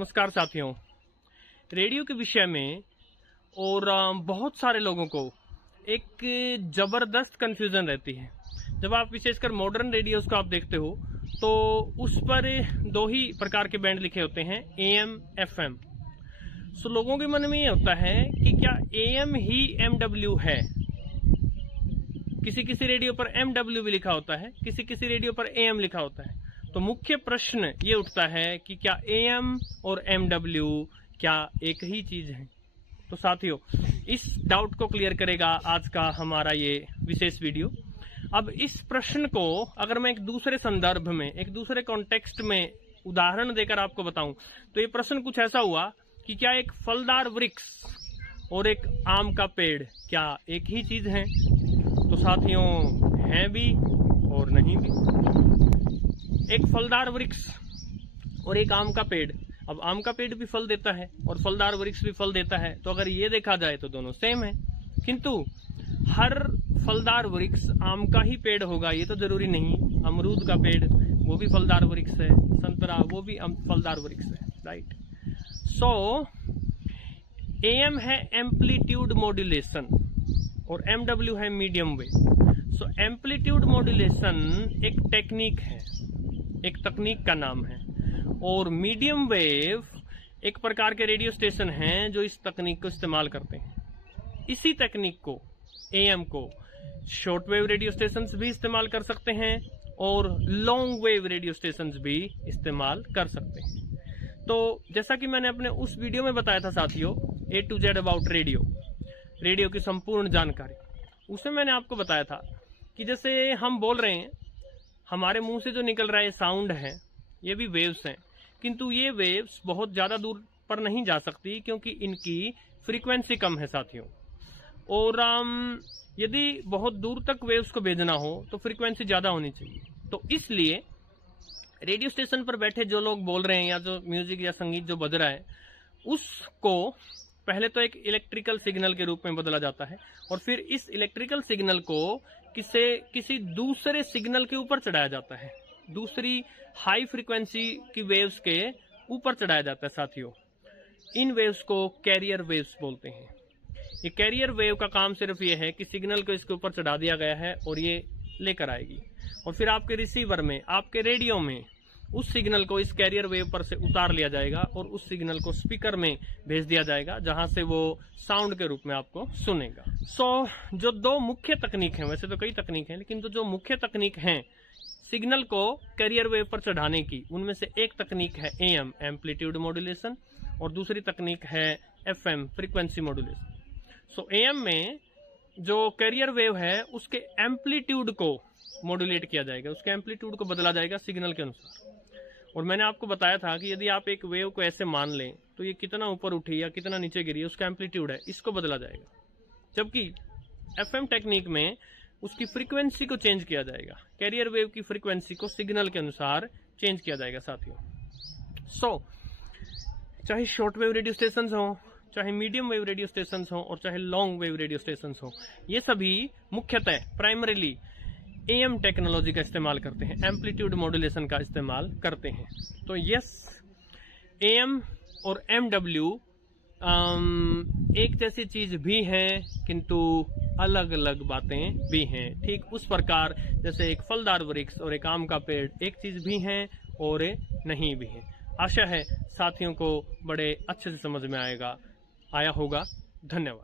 नमस्कार साथियों। रेडियो के विषय में और बहुत सारे लोगों को एक ज़बरदस्त कन्फ्यूज़न रहती है। जब आप विशेषकर मॉडर्न रेडियोज़ को आप देखते हो तो उस पर दो ही प्रकार के बैंड लिखे होते हैं, AM, FM। सो लोगों के मन में ये होता है कि क्या AM ही MW है। किसी किसी रेडियो पर MW भी लिखा होता है, किसी किसी रेडियो पर AM लिखा होता है। तो मुख्य प्रश्न ये उठता है कि क्या AM और MW क्या एक ही चीज है। तो साथियों, इस डाउट को क्लियर करेगा आज का हमारा ये विशेष वीडियो। अब इस प्रश्न को अगर मैं एक दूसरे संदर्भ में, एक दूसरे कॉन्टेक्स्ट में उदाहरण देकर आपको बताऊं तो ये प्रश्न कुछ ऐसा हुआ कि क्या एक फलदार वृक्ष और एक आम का पेड़ क्या एक ही चीज है। तो साथियों, है भी और नहीं भी। एक फलदार वृक्ष और एक आम का पेड़, अब आम का पेड़ भी फल देता है और फलदार वृक्ष भी फल देता है, तो अगर ये देखा जाए तो दोनों सेम है। किंतु हर फलदार वृक्ष आम का ही पेड़ होगा ये तो जरूरी नहीं। अमरूद का पेड़ वो भी फलदार वृक्ष है, संतरा वो भी फलदार वृक्ष है, राइट। सो AM है एम्पलीट्यूड मॉड्यूलेशन और MW है मीडियम वेव। सो एम्पलीट्यूड मॉड्यूलेशन एक टेक्निक है, एक तकनीक का नाम है, और मीडियम वेव एक प्रकार के रेडियो स्टेशन हैं जो इस तकनीक को इस्तेमाल करते हैं। इसी तकनीक को, AM को, शॉर्ट वेव रेडियो स्टेशंस भी इस्तेमाल कर सकते हैं और लॉन्ग वेव रेडियो स्टेशंस भी इस्तेमाल कर सकते हैं। तो जैसा कि मैंने अपने उस वीडियो में बताया था साथियों, A to Z about radio की संपूर्ण जानकारी, उसमें मैंने आपको बताया था कि जैसे हम बोल रहे हैं, हमारे मुंह से जो निकल रहा है साउंड है, ये भी वेव्स हैं, किंतु ये वेव्स बहुत ज़्यादा दूर पर नहीं जा सकती क्योंकि इनकी फ्रीक्वेंसी कम है साथियों। और यदि बहुत दूर तक वेव्स को भेजना हो तो फ्रीक्वेंसी ज़्यादा होनी चाहिए। तो इसलिए रेडियो स्टेशन पर बैठे जो लोग बोल रहे हैं या जो म्यूजिक या संगीत जो बज रहा है, उसको पहले तो एक इलेक्ट्रिकल सिग्नल के रूप में बदला जाता है और फिर इस इलेक्ट्रिकल सिग्नल को किसी दूसरे सिग्नल के ऊपर चढ़ाया जाता है, दूसरी हाई फ्रीक्वेंसी की वेव्स के ऊपर चढ़ाया जाता है साथियों। इन वेव्स को कैरियर वेव्स बोलते हैं। ये कैरियर वेव का काम सिर्फ ये है कि सिग्नल को इसके ऊपर चढ़ा दिया गया है और ये लेकर आएगी और फिर आपके रिसीवर में, आपके रेडियो में उस सिग्नल को इस कैरियर वेव पर से उतार लिया जाएगा और उस सिग्नल को स्पीकर में भेज दिया जाएगा जहां से वो साउंड के रूप में आपको सुनेगा। सो जो दो मुख्य तकनीक हैं, वैसे तो कई तकनीक हैं, लेकिन जो मुख्य तकनीक हैं सिग्नल को कैरियर वेव पर चढ़ाने की, उनमें से एक तकनीक है AM एम्पलीट्यूड मॉड्यूलेशन और दूसरी तकनीक है FM frequency modulation. So AM में जो कैरियर वेव है उसके एम्पलीट्यूड को मॉड्यूलेट किया जाएगा, उसके एम्पलीट्यूड को बदला जाएगा सिग्नल के अनुसार। और मैंने आपको बताया था कि यदि आप एक वेव को ऐसे मान लें तो ये कितना ऊपर उठी या कितना नीचे गिरी, उसका एम्पलीट्यूड है, इसको बदला जाएगा। जबकि FM टेक्निक में उसकी फ्रीक्वेंसी को चेंज किया जाएगा, कैरियर वेव की फ्रीक्वेंसी को सिग्नल के अनुसार चेंज किया जाएगा साथियों। सो चाहे शॉर्ट वेव रेडियो स्टेशन हो, चाहे मीडियम वेव रेडियो स्टेशन हो और चाहे लॉन्ग वेव रेडियो स्टेशन हो, ये सभी मुख्यतः प्राइमरीली AM टेक्नोलॉजी का इस्तेमाल करते हैं, एम्पलीट्यूड मॉड्यूलेशन का इस्तेमाल करते हैं। तो यस, AM और MW एक जैसी चीज भी है किंतु अलग अलग बातें भी हैं। ठीक उस प्रकार जैसे एक फलदार वृक्ष और एक आम का पेड़ एक चीज भी है और नहीं भी है। आशा है साथियों को बड़े अच्छे से समझ में आया होगा। धन्यवाद।